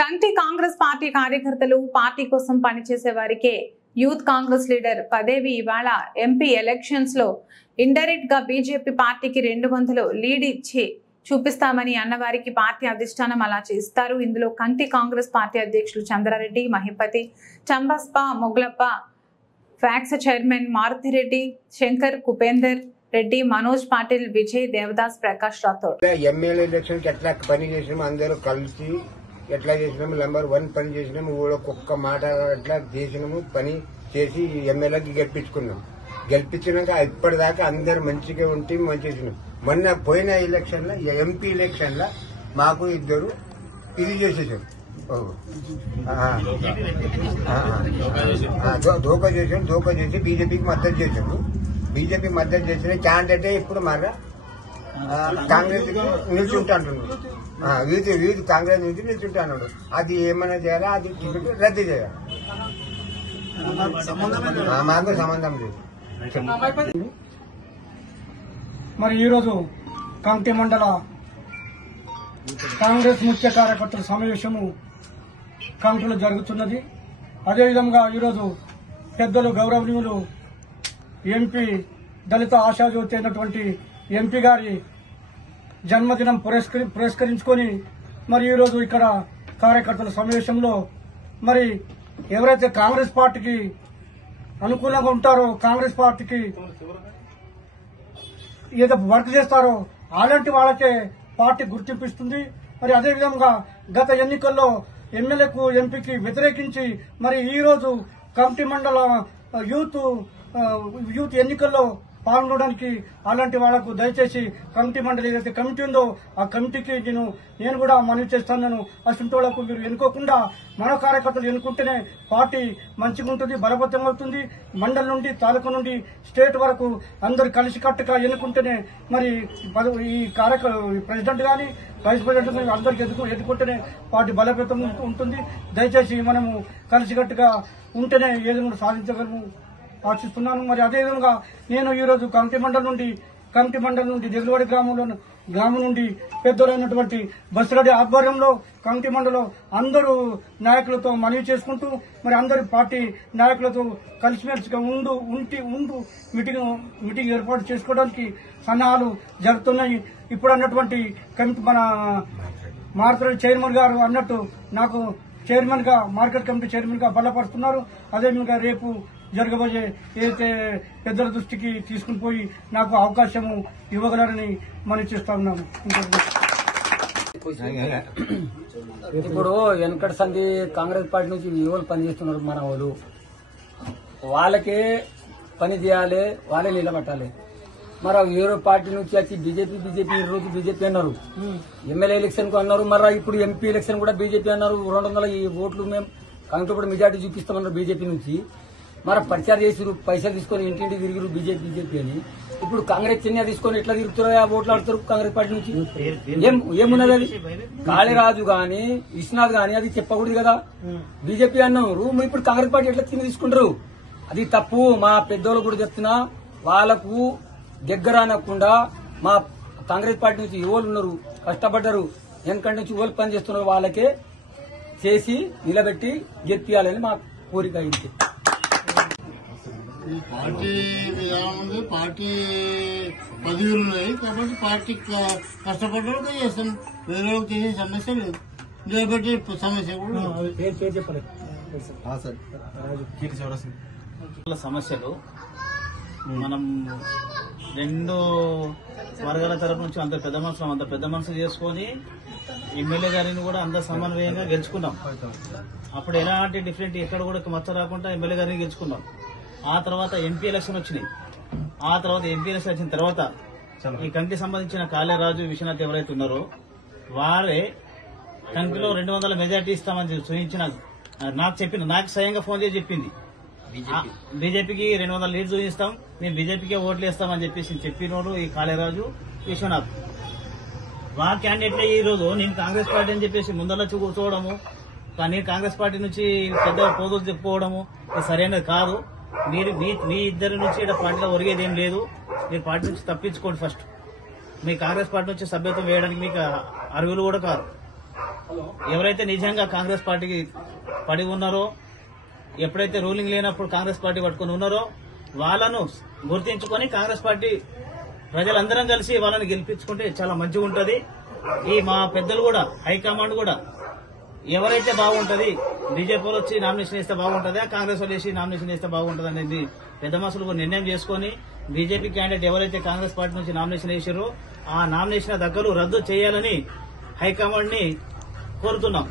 కంటి Congress party కార్యకర్తలు party కోసం పనిచేసే వారికే యూత్ కాంగ్రెస్ లీడర్ పదేవి ఇవాళ ఎంపీ ఎలక్షన్స్ లో ఇండైరెక్ట్ గా బీజేపీ పార్టీకి 200 లీడ్ ఇచ్చి చూపిస్తామని అన్నవారికి పార్టీ అధిష్టానం అలా చేస్తారు. ఇందులో కంటి కాంగ్రెస్ పార్టీ అధ్యక్షులు Chandrareddy, Mahipati, Chambaspa, Moglappa, PACS chairman Maruthireddy, Shankar, Kupender Reddy, Manoj Patil, Vijay, Devadas, Prakash Rathod. MLA election ఎట్లా పని చేసినాము, అందరూ కలిసి ఎట్లా చేసినాము, నెంబర్ 1 పని చేసినాము, ఒక్కొక్క మాట ఎట్లా చేసినాము, పని చేసి ఎమ్మెల్యేకి గెలిపించినాక ఇప్పటిదాకా అందరు మంచిగా ఉంటే మంచిగా. మొన్న పోయిన ఎలక్షన్ లో ఎంపీ ఎలక్షన్ లో మాకు ఇద్దరు ఇది చేసేసారు, ధోకా చేసి బీజేపీకి మద్దతు చేశారు. బీజేపీ మద్దతు చేసిన క్యాండిడేటే ఇప్పుడు మళ్ళా కాంగ్రెస్ నిల్చుంటాను, వీధి కాంగ్రెస్ నుంచి నిల్చుంటాడు. అది ఏమైనా చేయాలా, అది టికెట్ రద్దు చేయాలి, మాకు సంబంధం లేదు. మరి ఈరోజు కమిటీ మండల కాంగ్రెస్ ముఖ్య కార్యకర్తల సమావేశము కమిటీలో జరుగుతున్నది. అదేవిధంగా ఈరోజు పెద్దలు గౌరవనీయులు ఎంపీ దళిత ఆశాజ్యోతి అయినటువంటి ఎంపీ గారి జన్మదినం పురస్కరించుకొని మరి ఈరోజు ఇక్కడ కార్యకర్తల సమావేశంలో మరి ఎవరైతే కాంగ్రెస్ పార్టీకి అనుకూలంగా ఉంటారో, కాంగ్రెస్ పార్టీకి ఏదో వర్క్ చేస్తారో అలాంటి వాళ్ళకే పార్టీ గుర్తింపిస్తుంది. మరి అదేవిధంగా గత ఎన్నికల్లో ఎమ్మెల్యేకు, ఎంపీకి వ్యతిరేకించి మరి ఈ రోజు కమిటీ మండల యూత్ ఎన్నికల్లో పాల్గొనడానికి అలాంటి వాళ్లకు దయచేసి కమిటీ మండలి ఏదైతే కమిటీ ఉందో ఆ కమిటీకి నేను కూడా మనవి చేస్తాను. అసంటోళ్లకు మీరు ఎన్నుకోకుండా మన కార్యకర్తలు ఎన్నుకుంటేనే పార్టీ మంచిగా ఉంటుంది, బలబద్ధం అవుతుంది. మండలి నుండి, తాలూకా నుండి స్టేట్ వరకు అందరు కలిసికట్టుగా ఎన్నుకుంటేనే మరి ఈ ప్రెసిడెంట్ గాని, వైస్ ప్రెసిడెంట్ గాని అందరికి ఎన్నుకుంటేనే పార్టీ బలబద్ధం ఉంటుంది. దయచేసి మనము కలిసికట్టుగా ఉంటేనే ఏదైనా సాధించగలము ఆశిస్తున్నాను. మరి అదేవిధంగా నేను ఈరోజు కమిటీ మండలం నుండి జగలవాడి గ్రామం నుండి పెద్దలైనటువంటి బస్రెడ్డి ఆధ్వర్యంలో కమిటీ మండలం అందరూ నాయకులతో మనవి చేసుకుంటూ మరి అందరి పార్టీ నాయకులతో కలిసిమెలిసిగా ఉంటూ మీటింగ్ ఏర్పాటు చేసుకోవడానికి సన్నాహాలు జరుగుతున్నాయి. ఇప్పుడు అన్నటువంటి మన మారుతిరెడ్డి చైర్మన్ గారు అన్నట్టు నాకు చైర్మన్ గా, మార్కెట్ కమిటీ చైర్మన్ గా బలపరుస్తున్నారు. అదేవిధంగా రేపు జరగబోయే ఏదైతే పెద్దల దృష్టికి తీసుకుని పోయి నాకు అవకాశము ఇవ్వగలరని మనం చేస్తా ఉన్నాము. ఇప్పుడు వెనకట సంధి కాంగ్రెస్ పార్టీ నుంచి ఎవరు పనిచేస్తున్నారు, మన వాళ్ళకే పని చేయాలి, వాళ్ళే నిలబట్టాలి. మరి వేరే పార్టీ నుంచి వచ్చి బీజేపీ ఈ రోజు బీజేపీ అన్నారు, ఎమ్మెల్యే ఎలక్షన్ కు అన్నారు, మరి ఇప్పుడు ఎంపీ ఎలక్షన్ కూడా బీజేపీ అన్నారు. 200 ఓట్లు మేము కాంగ్రెస్ మెజార్టీ చూపిస్తామన్నారు బీజేపీ నుంచి. మరి ప్రచారం చేసిరు, పైసలు తీసుకొని ఇంటింటి తిరిగిరు బీజేపీ అని. ఇప్పుడు కాంగ్రెస్ చిన్న తీసుకొని ఎట్లా తిరుగుతారో ఆ ఓట్లు ఆడుతారు కాంగ్రెస్ పార్టీ నుంచి. ఏమున్నది అది? కాళీరాజు గాని, విశ్వనాథ్ గాని అది చెప్పకూడదు కదా. బీజేపీ అన్నారు, ఇప్పుడు కాంగ్రెస్ పార్టీ ఎట్లా చిన్న తీసుకుంటారు? అది తప్పు. మా పెద్దోళ్ళు కూడా చెప్తున్నా, వాళ్లకు దగ్గర అనకుండా మా కాంగ్రెస్ పార్టీ నుంచి ఎవరు ఉన్నారు, కష్టపడ్డారు, వెనకంటి నుంచి ఎవరు పని చేస్తున్నారు వాళ్ళకే చేసి నిలబెట్టి గెలిపియాలని మా కోరిక. అయింది పార్టీ విధానం ఉంది, పార్టీ పదవులు ఉన్నాయి కాబట్టి పార్టీ కష్టపడ్డా చేస్తాం. వేరే చేసే సమస్య లేదు, నిలబెట్టే సమస్య కూడా సమస్యలు మనం 2 వర్గాల తరపు నుంచి అంత పెద్ద మనసులు చేసుకుని ఎమ్మెల్యే గారిని కూడా అంత సమన్వయంగా గెలుచుకున్నాం. అప్పుడు ఎలాంటి డిఫరెంట్ ఎక్కడ కూడా మచ్చ రాకుండా ఎమ్మెల్యే గారిని గెలుచుకున్నాం. ఆ తర్వాత ఎంపీ ఎలక్షన్ వచ్చినాయి. ఎంపీ ఎలక్షన్ వచ్చిన తర్వాత ఈ కంకి సంబంధించిన కాళీరాజు, విశ్వనాథ్ ఎవరైతే ఉన్నారో వారే కంకిలో 200 మెజార్టీ ఇస్తామని చూపించిన నాకు స్వయంగా ఫోన్ చేసి చెప్పింది. బీజేపీకి 200 లీడ్ చూపిస్తాం, మేము బీజేపీకే ఓట్లు వేస్తామని చెప్పినోడు ఈ కాళీరాజు, విశ్వనాథ్. మా క్యాండిడేట్లే ఈ రోజు నేను కాంగ్రెస్ పార్టీ అని చెప్పేసి ముందర కూర్చోవడము, కానీ కాంగ్రెస్ పార్టీ నుంచి పెద్ద పోదులు చెప్పుకోవడము సరైనది కాదు. మీరు మీ ఇద్దరి నుంచి ఇక్కడ పార్టీలో ఒరిగేది ఏం లేదు. మీరు పార్టీ నుంచి తప్పించుకోండి. ఫస్ట్ మీ కాంగ్రెస్ పార్టీ నుంచి సభ్యత్వం వేయడానికి మీకు అర్హులు కూడా కాదు. ఎవరైతే నిజంగా కాంగ్రెస్ పార్టీకి పడి ఉన్నారో, ఎప్పుడైతే రూలింగ్ లేనప్పుడు కాంగ్రెస్ పార్టీ పట్టుకుని ఉన్నారో వాళ్ళను గుర్తించుకొని కాంగ్రెస్ పార్టీ ప్రజలందరం కలిసి వాళ్ళని గెలిపించుకుంటే చాలా మంచిగా ఉంటది. ఈ మా పెద్దలు కూడా, హైకమాండ్ కూడా ఎవరైతే బాగుంటది, బీజేపీలో వచ్చి నామినేషన్ వేస్తే బాగుంటుందా, కాంగ్రెస్ వాళ్ళు వేసి నామినేషన్ వేస్తే బాగుంటుంది అనేది పెద్ద మనుషులు నిర్ణయం చేసుకుని బీజేపీ క్యాండిడేట్ ఎవరైతే కాంగ్రెస్ పార్టీ నుంచి నామినేషన్ వేసారో ఆ నామినేషన్ దగ్గర రద్దు చేయాలని హైకమాండ్ ని కోరుతున్నాం.